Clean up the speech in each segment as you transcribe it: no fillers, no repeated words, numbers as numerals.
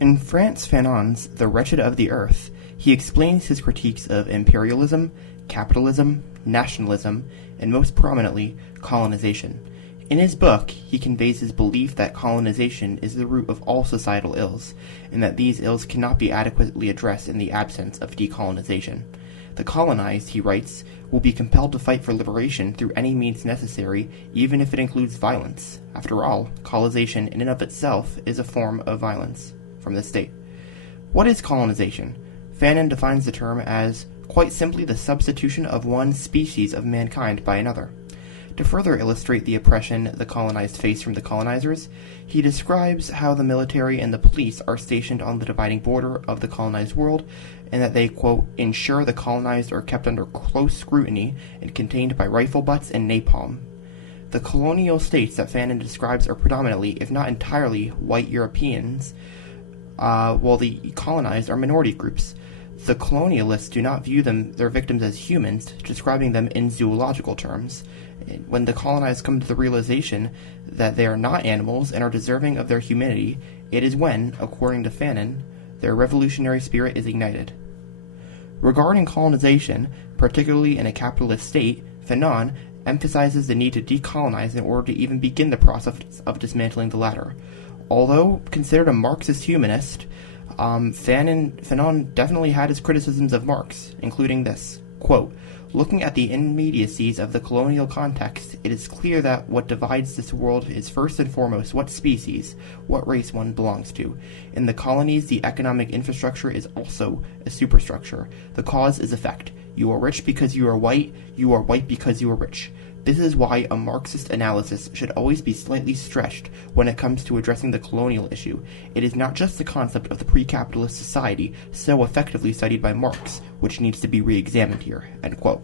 In Frantz Fanon's The Wretched of the Earth, he explains his critiques of imperialism, capitalism, nationalism, and most prominently, colonization. In his book, he conveys his belief that colonization is the root of all societal ills, and that these ills cannot be adequately addressed in the absence of decolonization. The colonized, he writes, will be compelled to fight for liberation through any means necessary, even if it includes violence. After all, colonization in and of itself is a form of violence from the state. What is colonization? Fanon defines the term as, quite simply, the substitution of one species of mankind by another. To further illustrate the oppression the colonized face from the colonizers, he describes how the military and the police are stationed on the dividing border of the colonized world, and that they, quote, ensure the colonized are kept under close scrutiny and contained by rifle butts and napalm. The colonial states that Fanon describes are predominantly, if not entirely, white Europeans, while the colonized are minority groups. The colonialists do not view their victims as humans, describing them in zoological terms. When the colonized come to the realization that they are not animals and are deserving of their humanity, it is when, according to Fanon, their revolutionary spirit is ignited. Regarding colonization, particularly in a capitalist state, Fanon emphasizes the need to decolonize in order to even begin the process of dismantling the latter. Although considered a Marxist humanist, Fanon definitely had his criticisms of Marx, including this, quote, looking at the immediacies of the colonial context, it is clear that what divides this world is first and foremost what species, what race one belongs to. In the colonies, the economic infrastructure is also a superstructure. The cause is effect. You are rich because you are white because you are rich. This is why a Marxist analysis should always be slightly stretched when it comes to addressing the colonial issue. It is not just the concept of the pre-capitalist society so effectively studied by Marx, which needs to be re-examined here, end quote.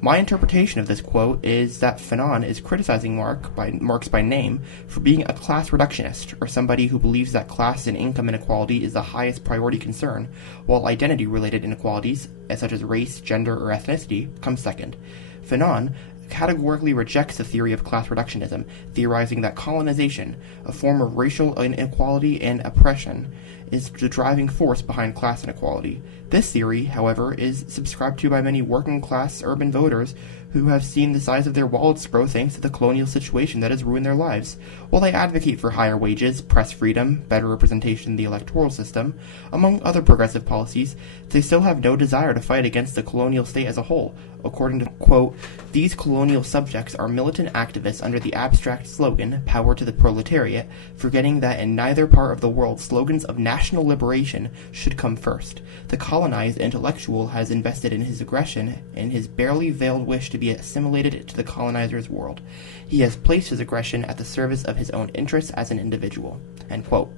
My interpretation of this quote is that Fanon is criticizing Marx by name for being a class reductionist, or somebody who believes that class and income inequality is the highest priority concern, while identity-related inequalities, such as race, gender, or ethnicity, come second. Fanon categorically rejects the theory of class reductionism, theorizing that colonization, a form of racial inequality and oppression, is the driving force behind class inequality. This theory, however, is subscribed to by many working-class urban voters who have seen the size of their wallets grow thanks to the colonial situation that has ruined their lives. While they advocate for higher wages, press freedom, better representation in the electoral system, among other progressive policies, they still have no desire to fight against the colonial state as a whole. According to, quote, these colonial subjects are militant activists under the abstract slogan, power to the proletariat, forgetting that in neither part of the world slogans of national liberation should come first. The colonized intellectual has invested in his aggression and his barely veiled wish to be assimilated to the colonizer's world. He has placed his aggression at the service of his own interests as an individual, end quote.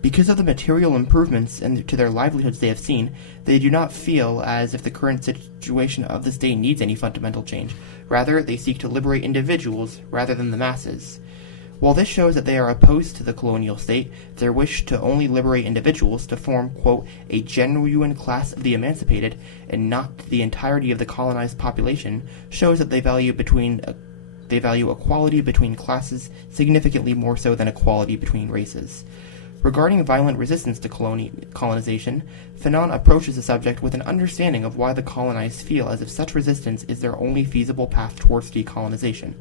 Because of the material improvements to their livelihoods they have seen, they do not feel as if the current situation of the state needs any fundamental change. Rather, they seek to liberate individuals rather than the masses. While this shows that they are opposed to the colonial state, their wish to only liberate individuals to form, quote, a genuine class of the emancipated, and not the entirety of the colonized population, shows that they value equality between classes significantly more so than equality between races. Regarding violent resistance to colonization, Fanon approaches the subject with an understanding of why the colonized feel as if such resistance is their only feasible path towards decolonization.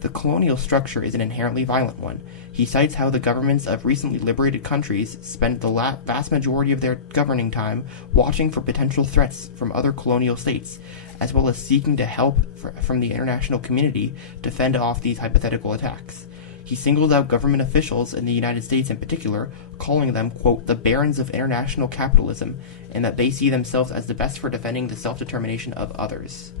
The colonial structure is an inherently violent one. He cites how the governments of recently liberated countries spend the vast majority of their governing time watching for potential threats from other colonial states, as well as seeking to help from the international community to fend off these hypothetical attacks. He singles out government officials in the United States in particular, calling them, quote, the barons of international capitalism, and that they see themselves as the best for defending the self-determination of others.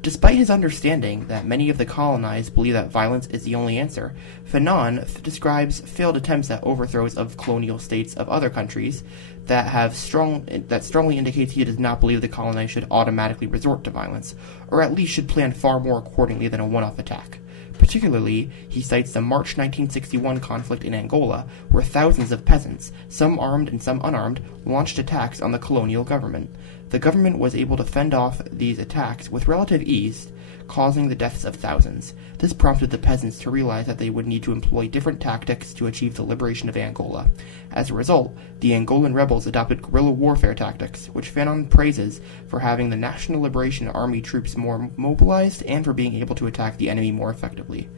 Despite his understanding that many of the colonized believe that violence is the only answer, Fanon describes failed attempts at overthrows of colonial states of other countries that strongly indicates he does not believe the colonized should automatically resort to violence, or at least should plan far more accordingly than a one-off attack. Particularly, he cites the March 1961 conflict in Angola, where thousands of peasants, some armed and some unarmed, launched attacks on the colonial government. The government was able to fend off these attacks with relative ease, causing the deaths of thousands. This prompted the peasants to realize that they would need to employ different tactics to achieve the liberation of Angola. As a result, the Angolan rebels adopted guerrilla warfare tactics, which Fanon praises for having the National Liberation Army troops more mobilized and for being able to attack the enemy more effectively.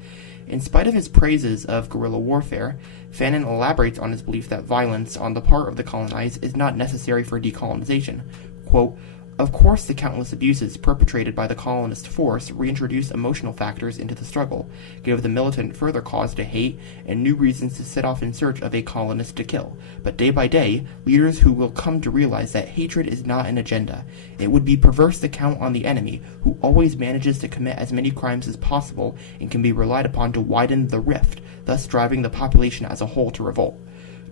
In spite of his praises of guerrilla warfare, Fanon elaborates on his belief that violence on the part of the colonized is not necessary for decolonization. Quote, "Of course, the countless abuses perpetrated by the colonist force reintroduce emotional factors into the struggle, give the militant further cause to hate, and new reasons to set off in search of a colonist to kill. But day by day, leaders who will come to realize that hatred is not an agenda. It would be perverse to count on the enemy, who always manages to commit as many crimes as possible and can be relied upon to widen the rift, thus driving the population as a whole to revolt.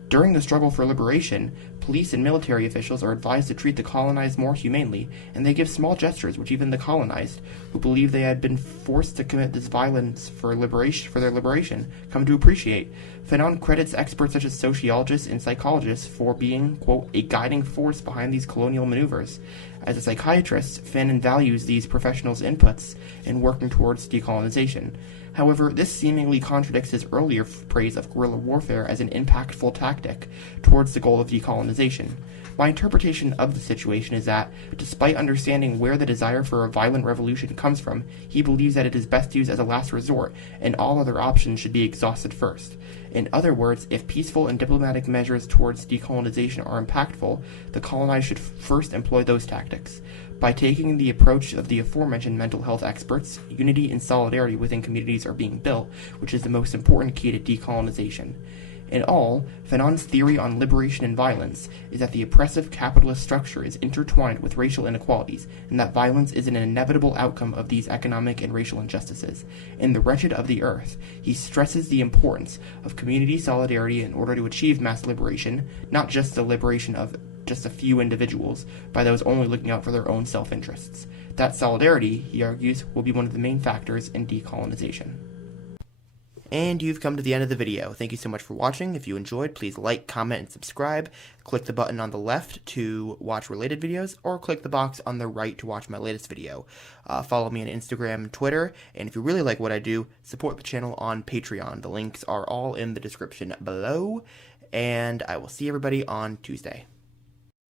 During the struggle for liberation, police and military officials are advised to treat the colonized more humanely, and they give small gestures which even the colonized, who believe they had been forced to commit this violence for their liberation, come to appreciate. Fanon credits experts such as sociologists and psychologists for being, quote, a guiding force behind these colonial maneuvers. As a psychiatrist, Fanon values these professionals' inputs in working towards decolonization. However, this seemingly contradicts his earlier praise of guerrilla warfare as an impactful tactic towards the goal of decolonization. My interpretation of the situation is that, despite understanding where the desire for a violent revolution comes from, he believes that it is best used as a last resort, and all other options should be exhausted first. In other words, if peaceful and diplomatic measures towards decolonization are impactful, the colonized should first employ those tactics. By taking the approach of the aforementioned mental health experts, unity and solidarity within communities are being built, which is the most important key to decolonization. In all, Fanon's theory on liberation and violence is that the oppressive capitalist structure is intertwined with racial inequalities, and that violence is an inevitable outcome of these economic and racial injustices. In The Wretched of the Earth, he stresses the importance of community solidarity in order to achieve mass liberation, not just the liberation of just a few individuals by those only looking out for their own self-interests. That solidarity, he argues, will be one of the main factors in decolonization. And you've come to the end of the video. Thank you so much for watching. If you enjoyed, please like, comment, and subscribe. Click the button on the left to watch related videos, or click the box on the right to watch my latest video. Follow me on Instagram and Twitter, and if you really like what I do, support the channel on Patreon. The links are all in the description below, and I will see everybody on Tuesday.